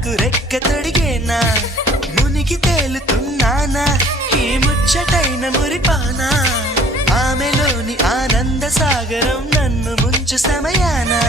నాకు రెక్క తొడిగేనా మునిగి తేలుతున్నానా ఈ ముచ్చటైన మురిపానా ఆమెలోని ఆనంద సాగరం నన్ను ముంచు సమయానా